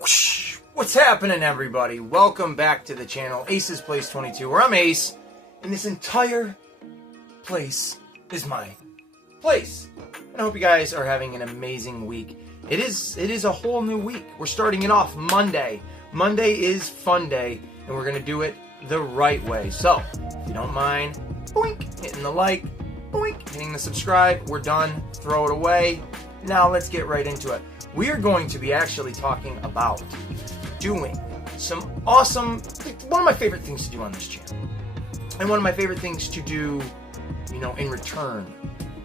Whoosh! What's happening, everybody? Welcome back to the channel, Ace's Place 22, where I'm Ace, and this entire place is my place. And I hope you guys are having an amazing week. It is a whole new week. We're starting it off Monday. Monday is fun day, and we're gonna do it the right way. So, if you don't mind, boink, hitting the like, boink, hitting the subscribe. We're done. Throw it away. Now let's get right into it. We are going to be actually talking about doing some awesome, one of my favorite things to do on this channel. And one of my favorite things to do, in return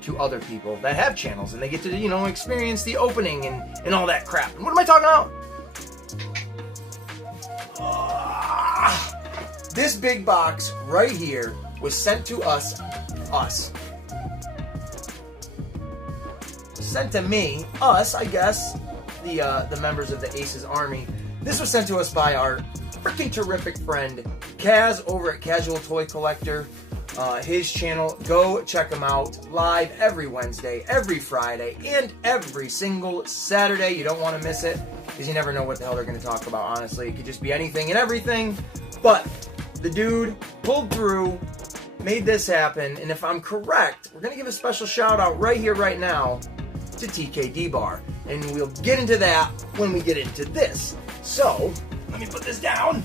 to other people that have channels and they get to, experience the opening and all that crap. And what am I talking about? This big box right here was sent to us. Sent to me, us, I guess, the members of the Aces Army. This was sent to us by our freaking terrific friend Kaz over at Casual Toy Collector. His channel, go check him out live every Wednesday, every Friday, and every single Saturday. You don't want to miss it because you never know what the hell they're going to talk about, honestly. It could just be anything and everything. But the dude pulled through, made this happen, and if I'm correct, we're going to give a special shout out right here, right now, to TKD Bar, and we'll get into that when we get into this. So, let me put this down.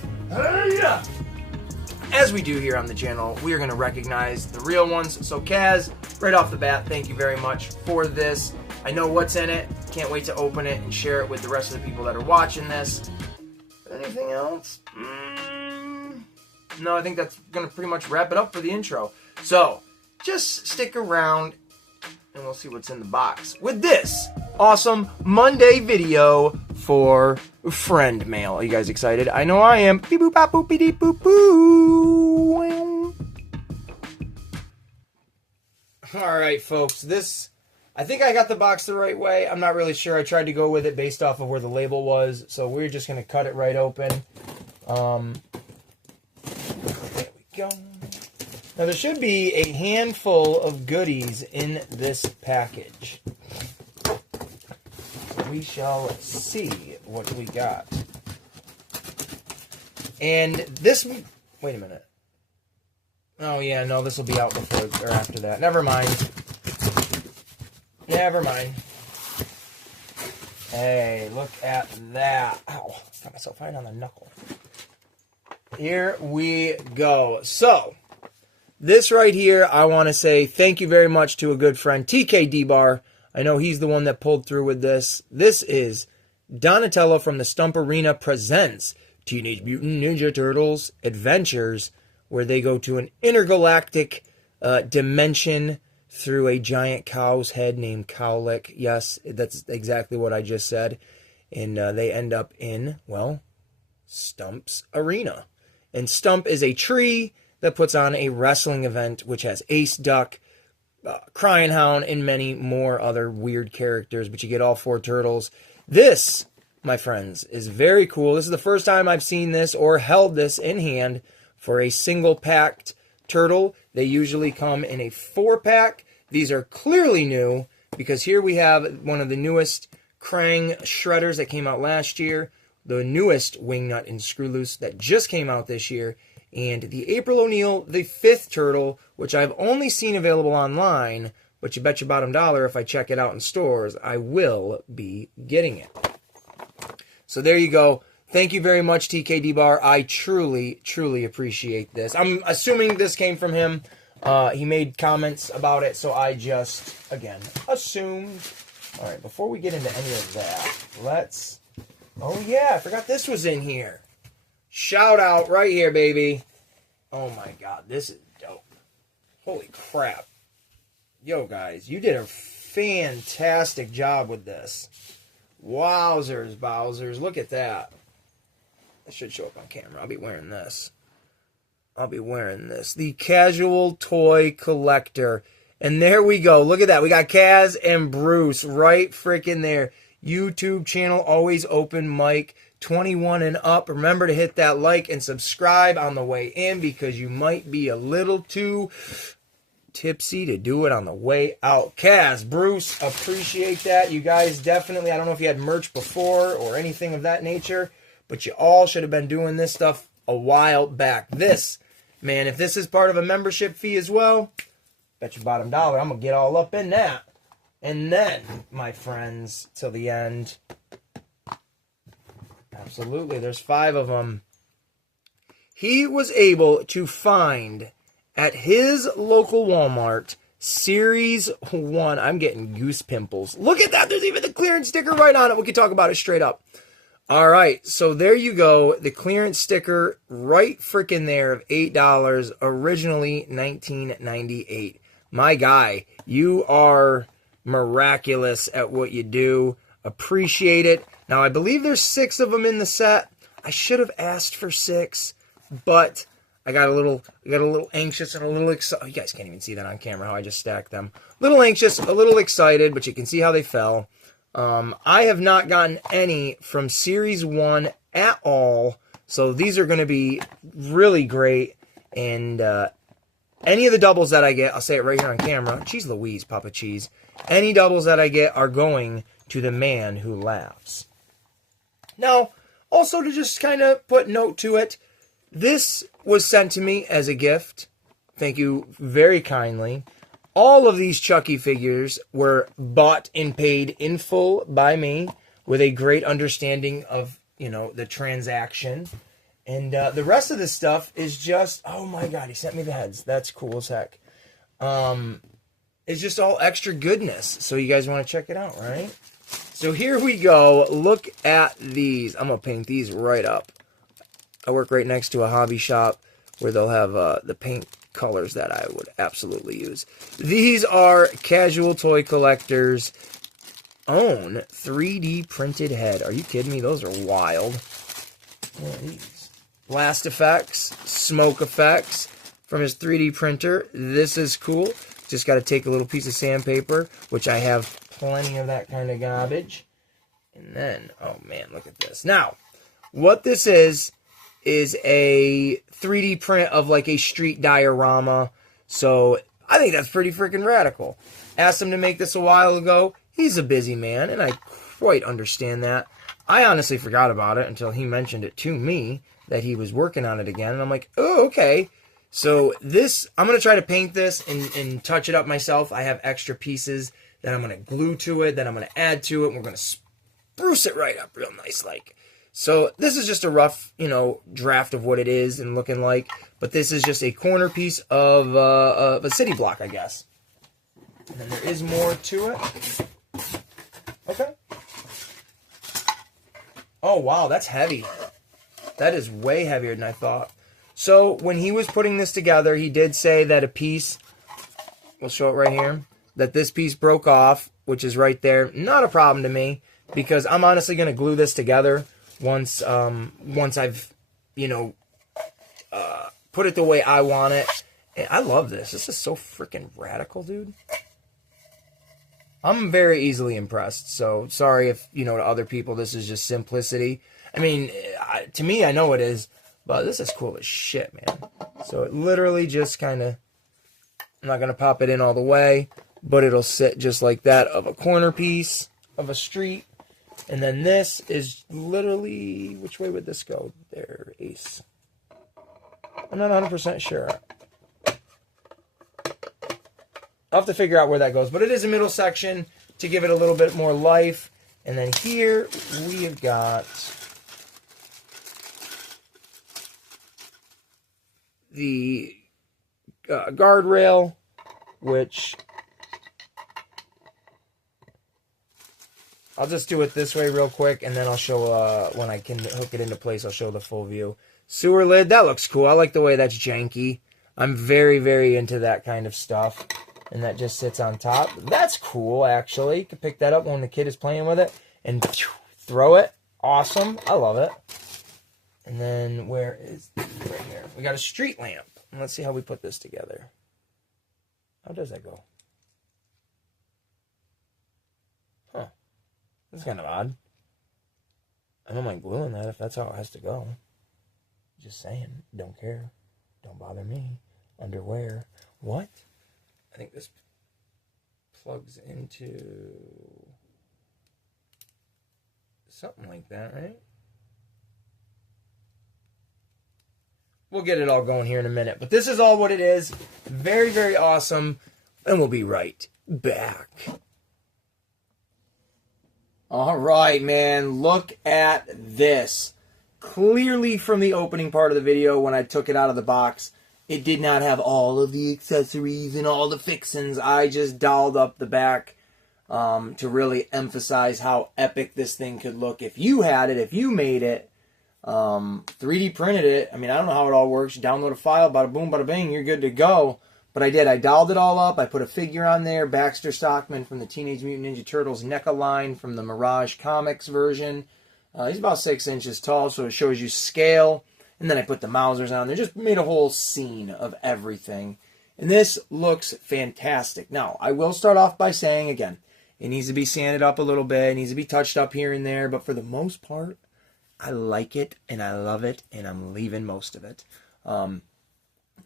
As we do here on the channel, we are going to recognize the real ones. So Kaz, right off the bat, thank you very much for this. I know what's in it. Can't wait to open it and share it with the rest of the people that are watching this. Anything else? No, I think that's going to pretty much wrap it up for the intro. So, just stick around and we'll see what's in the box with this awesome Monday video for friend mail. Are you guys excited? I know I am. Beep boop bop boop beep boop boo. All right, folks. I think I got the box the right way. I'm not really sure. I tried to go with it based off of where the label was, so we're just gonna cut it right open. There we go. Now, there should be a handful of goodies in this package. We shall see what we got. And this... Wait a minute. Oh, yeah, no, this will be out before or after that. Never mind. Never mind. Hey, look at that. Ow, got myself right on the knuckle. Here we go. So... this right here, I want to say thank you very much to a good friend, TKD Bar. I know he's the one that pulled through with this. This is Donatello from the Stump Arena presents Teenage Mutant Ninja Turtles Adventures, where they go to an intergalactic dimension through a giant cow's head named Cowlick. Yes, that's exactly what I just said. And they end up in, well, Stump's Arena. And Stump is a tree that puts on a wrestling event, which has Ace Duck, Crying Hound, and many more other weird characters, but you get all four turtles. This, my friends, is very cool. This is the first time I've seen this or held this in hand for a single-packed turtle. They usually come in a 4-pack. These are clearly new, because here we have one of the newest Krang shredders that came out last year, the newest Wingnut and Screw Loose that just came out this year, and the April O'Neil, the 5th turtle, which I've only seen available online, but you bet your bottom dollar if I check it out in stores, I will be getting it. So there you go. Thank you very much, TKD Bar. I truly, truly appreciate this. I'm assuming this came from him. He made comments about it, so I just, again, assumed. All right, before we get into any of that, let's... Oh, yeah, I forgot this was in here. Shout out right here, baby. Oh my god, this is dope. Holy crap. Yo, guys, you did a fantastic job with this. Wowzers, Bowsers. Look at that. That should show up on camera. I'll be wearing this. The Casual Toy Collector. And there we go. Look at that. We got Kaz and Bruce right freaking there. YouTube channel, always open mic. 21 and up. Remember to hit that like and subscribe on the way in because you might be a little too tipsy to do it on the way out. Kaz, Bruce, appreciate that. You guys definitely, I don't know if you had merch before or anything of that nature, but you all should have been doing this stuff a while back. This, man, if this is part of a membership fee as well, bet your bottom dollar I'm going to get all up in that. And then, my friends, till the end, absolutely, there's 5 of them. He was able to find at his local Walmart Series 1. I'm getting goose pimples. Look at that. There's even the clearance sticker right on it. We can talk about it straight up. All right. So there you go. The clearance sticker right freaking there of $8. Originally $19.98. My guy, you are miraculous at what you do. Appreciate it. Now, I believe there's 6 of them in the set. I should have asked for 6, but I got a little anxious and a little excited. You guys can't even see that on camera, how I just stacked them. A little anxious, a little excited, but you can see how they fell. I have not gotten any from Series 1 at all, so these are going to be really great. And any of the doubles that I get, I'll say it right here on camera. Jeez Louise, Papa Cheese. Any doubles that I get are going to the man who laughs. Now, also to just kind of put note to it, this was sent to me as a gift. Thank you very kindly. All of these Chucky figures were bought and paid in full by me with a great understanding of, the transaction. And the rest of this stuff is just, oh my God, he sent me the heads. That's cool as heck. It's just all extra goodness. So you guys want to check it out, right? So here we go. Look at these. I'm going to paint these right up. I work right next to a hobby shop where they'll have the paint colors that I would absolutely use. These are Casual Toy Collector's own 3D printed head. Are you kidding me? Those are wild. What are these? Blast effects, smoke effects from his 3D printer. This is cool. Just got to take a little piece of sandpaper, which I have plenty of that kind of garbage. And then, oh man, look at this. Now, what this is a 3D print of like a street diorama. So I think that's pretty freaking radical. Asked him to make this a while ago. He's a busy man, and I quite understand that. I honestly forgot about it until he mentioned it to me that he was working on it again. And I'm like, oh, okay. So this, I'm going to try to paint this and touch it up myself. I have extra pieces that I'm going to glue to it, that I'm going to add to it, and we're going to spruce it right up real nice like. So this is just a rough, draft of what it is and looking like. But this is just a corner piece of a city block, I guess. And then there is more to it. Okay. Oh, wow, that's heavy. That is way heavier than I thought. So when he was putting this together, he did say that a piece, we'll show it right here, that this piece broke off, which is right there. Not a problem to me, because I'm honestly going to glue this together once I've, put it the way I want it. And I love this. This is so freaking radical, dude. I'm very easily impressed. So sorry if, to other people this is just simplicity. I mean, to me, I know it is. But this is cool as shit, man. So it literally just kind of, I'm not going to pop it in all the way, but it'll sit just like that of a corner piece of a street. And then this is literally, which way would this go? There, Ace. I'm not 100% sure. I'll have to figure out where that goes. But it is a middle section to give it a little bit more life. And then here we have got the guardrail, which I'll just do it this way real quick, and then I'll show, when I can hook it into place, I'll show the full view. Sewer lid, that looks cool. I like the way that's janky. I'm very, very into that kind of stuff. And that just sits on top. That's cool, actually. You can pick that up when the kid is playing with it and throw it. Awesome. I love it. And then where is right here? We got a street lamp. And let's see how we put this together. How does that go? Huh. That's kind of odd. I don't mind gluing that if that's how it has to go. Just saying. Don't care. Don't bother me. Underwear. What? I think this plugs into something like that, right? We'll get it all going here in a minute. But this is all what it is. Very, very awesome. And we'll be right back. All right, man. Look at this. Clearly from the opening part of the video when I took it out of the box, it did not have all of the accessories and all the fixins. I just dolled up the back to really emphasize how epic this thing could look. If you had it, if you made it, 3D printed it. I mean, I don't know how it all works. You download a file, bada boom, bada bing, you're good to go. But I did. I dolled it all up. I put a figure on there. Baxter Stockman from the Teenage Mutant Ninja Turtles NECA line from the Mirage Comics version. He's about 6 inches tall, so it shows you scale. And then I put the Mousers on there. Just made a whole scene of everything. And this looks fantastic. Now, I will start off by saying, again, it needs to be sanded up a little bit. It needs to be touched up here and there. But for the most part, I like it, and I love it, and I'm leaving most of it. I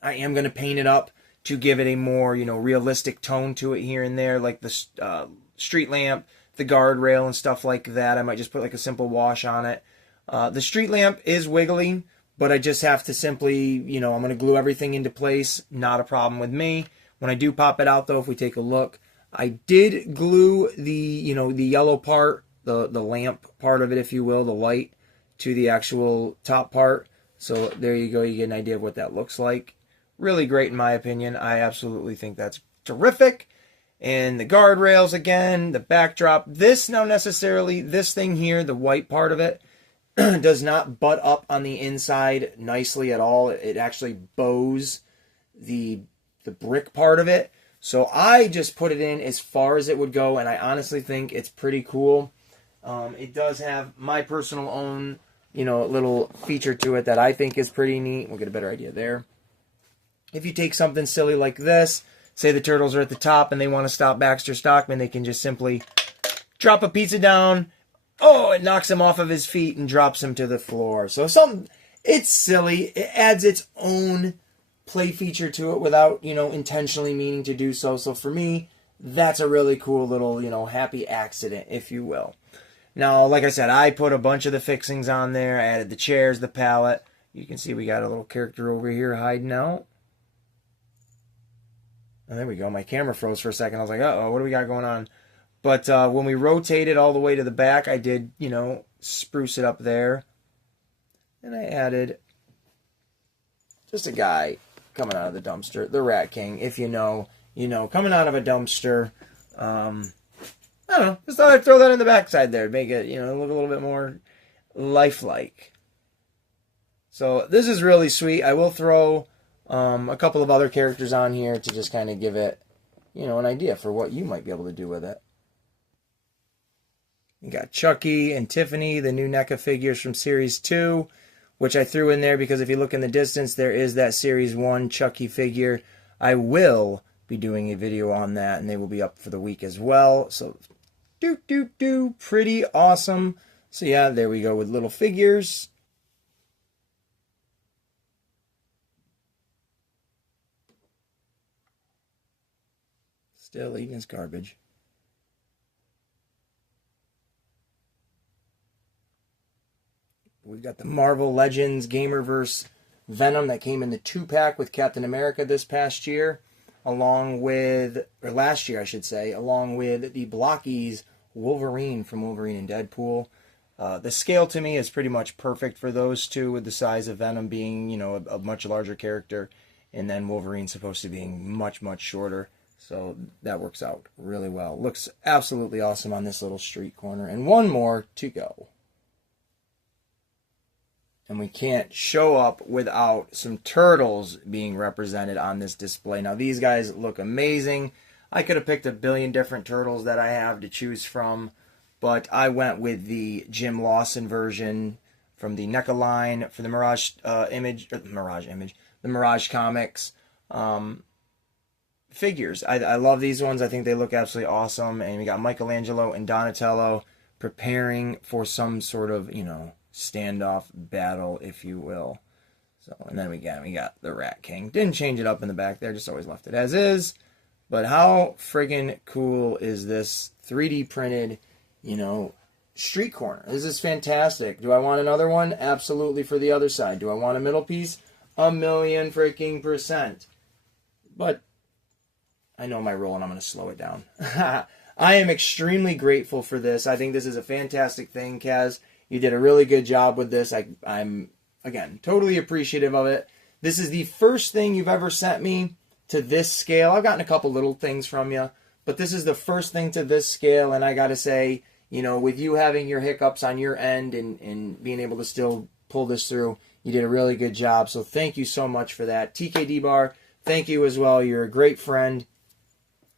am going to paint it up to give it a more, realistic tone to it here and there, like the street lamp, the guardrail, and stuff like that. I might just put like a simple wash on it. The street lamp is wiggling, but I just have to simply, I'm going to glue everything into place. Not a problem with me. When I do pop it out, though, if we take a look, I did glue the, the yellow part, the lamp part of it, if you will, the light, to the actual top part. So there you go. You get an idea of what that looks like. Really great in my opinion. I absolutely think that's terrific. And the guardrails again, the backdrop. This thing here, the white part of it, does not butt up on the inside nicely at all. It actually bows the brick part of it. So I just put it in as far as it would go, and I honestly think it's pretty cool. It does have my personal own, little feature to it that I think is pretty neat. We'll get a better idea there. If you take something silly like this, say the Turtles are at the top and they want to stop Baxter Stockman, they can just simply drop a pizza down. Oh, it knocks him off of his feet and drops him to the floor. So it's silly. It adds its own play feature to it without, intentionally meaning to do so. So for me, that's a really cool little, happy accident, if you will. Now, like I said, I put a bunch of the fixings on there. I added the chairs, the palette. You can see we got a little character over here hiding out. And there we go. My camera froze for a second. I was like, uh-oh, what do we got going on? But when we rotate it all the way to the back, I did, spruce it up there. And I added just a guy coming out of the dumpster, the Rat King. If you know, coming out of a dumpster. I don't know. Just thought I'd throw that in the backside there. Make it, look a little bit more lifelike. So this is really sweet. I will throw a couple of other characters on here to just kind of give it, an idea for what you might be able to do with it. You got Chucky and Tiffany, the new NECA figures from Series 2, which I threw in there because if you look in the distance, there is that Series 1 Chucky figure. I will be doing a video on that, and they will be up for the week as well. So, pretty awesome. So yeah, there we go with little figures. Still eating his garbage. We've got the Marvel Legends Gamerverse Venom that came in the 2-pack with Captain America this past year, along with, or last year I should say, along with the Blockies Wolverine from Wolverine and Deadpool. The scale to me is pretty much perfect for those two, with the size of Venom being, a much larger character, and then Wolverine supposed to be much, much shorter. So that works out really well. Looks absolutely awesome on this little street corner. And one more to go. And we can't show up without some turtles being represented on this display. Now, these guys look amazing. I could have picked a billion different turtles that I have to choose from, but I went with the Jim Lawson version from the NECA line for the Mirage the Mirage Comics figures. I love these ones. I think they look absolutely awesome. And we got Michelangelo and Donatello preparing for some sort of, standoff battle, if you will. So, and then we got the Rat King. Didn't change it up in the back there, just always left it as is. But how friggin' cool is this 3D printed, you know, street corner? This is fantastic. Do I want another one? Absolutely, for the other side. Do I want a middle piece? 1,000,000 freaking percent. But I know my role and I'm going to slow it down. I am extremely grateful for this. I think this is a fantastic thing, Kaz. You did a really good job with this. I'm, again, totally appreciative of it. This is the first thing you've ever sent me to this scale. I've gotten a couple little things from you, but this is the first thing to this scale, and I got to say, you know, with you having your hiccups on your end and being able to still pull this through, you did a really good job, so thank you so much for that. TKD Bar, thank you as well. You're a great friend.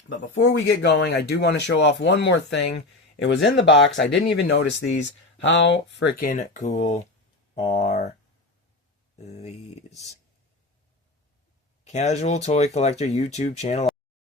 But before we get going, I do want to show off one more thing. It was in the box. I didn't even notice these. How freaking cool are these? Casual Toy Collector YouTube channel.